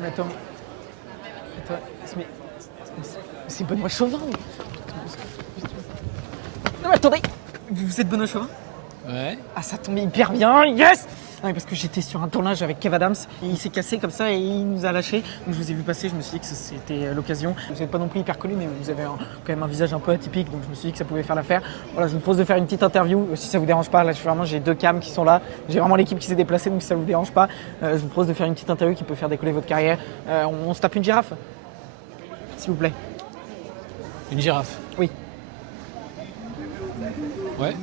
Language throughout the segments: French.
Mais attends, c'est Benoît Chauvin. Non mais attendez, vous êtes Benoît Chauvin? Ouais. Ah ça tombait hyper bien, yes. Non mais parce que j'étais sur un tournage avec Kev Adams, et il s'est cassé comme ça et il nous a lâchés. Donc je vous ai vu passer, je me suis dit que c'était l'occasion. Vous n'êtes pas non plus hyper connu, mais vous avez quand même un visage un peu atypique, donc je me suis dit que ça pouvait faire l'affaire. Voilà, je vous propose de faire une petite interview, si ça vous dérange pas. Là j'ai 2 cams qui sont là, j'ai vraiment l'équipe qui s'est déplacée, donc si ça vous dérange pas, je vous propose de faire une petite interview qui peut faire décoller votre carrière. On se tape une girafe, s'il vous plaît. Une girafe? Oui. Ouais.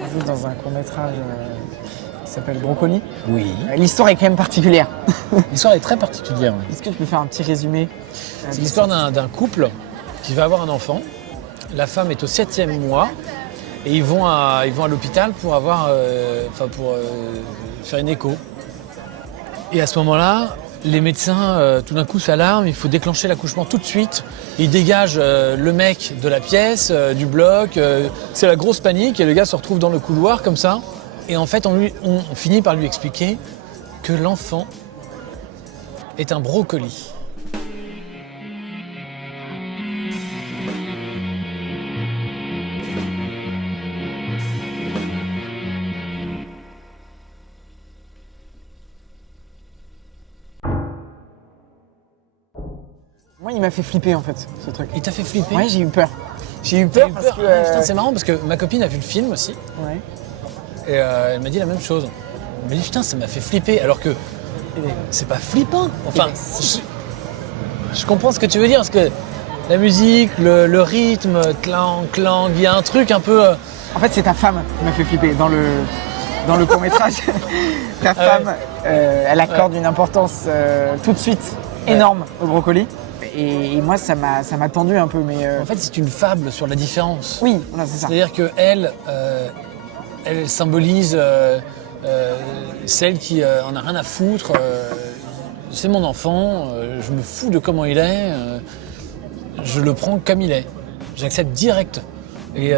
On joue dans un court-métrage qui s'appelle Brocoli. Oui. L'histoire est quand même particulière. L'histoire est très particulière. Est-ce que tu peux faire un petit résumé? C'est l'histoire d'un couple qui va avoir un enfant. La femme est au 7e mois et ils vont à l'hôpital pour faire une écho. Et à ce moment-là, les médecins, tout d'un coup, s'alarment, il faut déclencher l'accouchement tout de suite. Ils dégagent le mec de la pièce, du bloc. C'est la grosse panique et le gars se retrouve dans le couloir comme ça. Et en fait, on finit par lui expliquer que l'enfant est un brocoli. Moi, il m'a fait flipper en fait, ce truc. Il t'a fait flipper? Ouais, j'ai eu peur. J'ai eu peur parce que. Putain, c'est marrant parce que ma copine a vu le film aussi. Ouais. Et elle m'a dit la même chose. Elle m'a dit putain, ça m'a fait flipper. Alors que c'est pas flippant. Enfin, je comprends ce que tu veux dire parce que la musique, le rythme, clang, clang, il y a un truc un peu. En fait, c'est ta femme qui m'a fait flipper dans le court-métrage. Ta femme, elle accorde une importance tout de suite énorme au brocoli. Et moi, ça m'a tendu un peu. Mais En fait, c'est une fable sur la différence. oui, voilà, c'est ça. C'est-à-dire qu'elle, elle symbolise celle qui en a rien à foutre. C'est mon enfant, je me fous de comment il est, je le prends comme il est. J'accepte direct. Et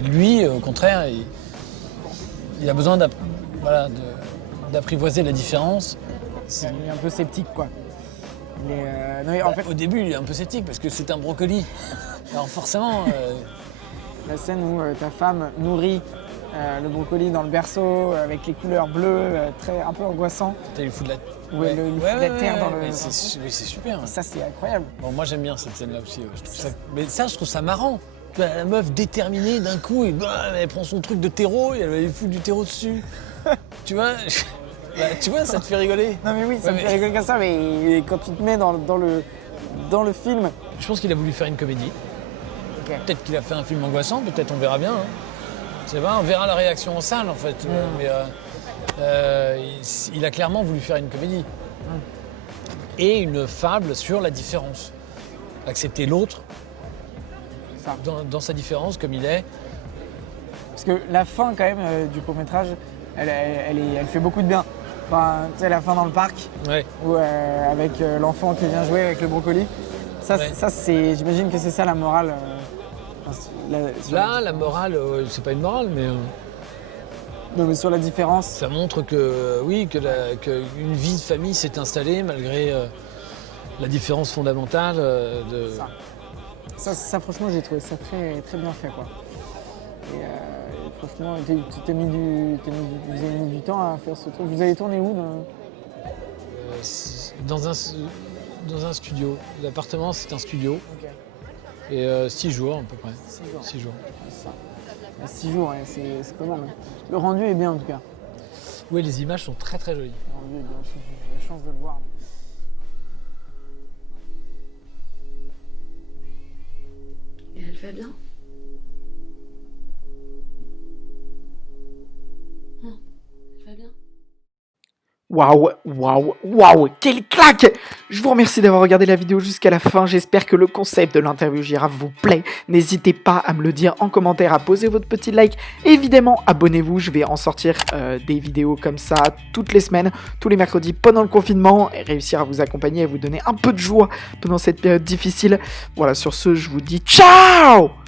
lui, au contraire, il a besoin d'apprivoiser la différence. Il est un peu sceptique, quoi. Non, mais en fait, Au début, il est un peu sceptique parce que c'est un brocoli. Alors forcément... la scène où ta femme nourrit le brocoli dans le berceau avec les couleurs bleues, un peu angoissant. T'as eu le fou de la... Où elle lui fout de la terre dans le... Oui, c'est super. Ça, c'est incroyable. Bon, moi, j'aime bien cette scène-là aussi. Mais ça, je trouve ça marrant. Tu vois, la meuf déterminée d'un coup, elle prend son truc de terreau et elle va lui foutre du terreau dessus. Tu vois ça te fait rigoler. Non mais oui, ça me fait rigoler comme ça, mais quand tu te mets dans le film... Je pense qu'il a voulu faire une comédie. Okay. Peut-être qu'il a fait un film angoissant, peut-être on verra bien. Hein. C'est pas, on verra la réaction en salle en fait. Mais il a clairement voulu faire une comédie. Et une fable sur la différence. Accepter l'autre dans sa différence comme il est. Parce que la fin quand même du court-métrage, elle fait beaucoup de bien. Enfin, tu sais, la fin dans le parc, Ouais. où, avec l'enfant qui vient jouer avec le brocoli. Ça, c'est, j'imagine que c'est ça la morale. La morale, c'est pas une morale, mais Non, mais sur la différence. ça montre que qu'une vie de famille s'est installée malgré la différence fondamentale de. Ça, franchement, j'ai trouvé ça très, très bien fait, quoi. Et franchement, vous avez mis du temps à faire ce truc. Vous avez tourné où Dans un studio. L'appartement, c'est un studio. Ok. Et 6 jours à peu près. 6 jours. 6 jours. C'est ça. 6 jours, ouais, c'est pas mal. Le rendu est bien en tout cas. Oui, les images sont très très jolies. Le rendu est bien, j'ai la chance de le voir. Et elle va bien? Elle va bien? Waouh, waouh, waouh, quelle claque! Je vous remercie d'avoir regardé la vidéo jusqu'à la fin. J'espère que le concept de l'interview girafe vous plaît. N'hésitez pas à me le dire en commentaire, à poser votre petit like. Évidemment, abonnez-vous. Je vais en sortir des vidéos comme ça toutes les semaines, tous les mercredis pendant le confinement, et réussir à vous accompagner, à vous donner un peu de joie pendant cette période difficile. Voilà, sur ce, je vous dis ciao!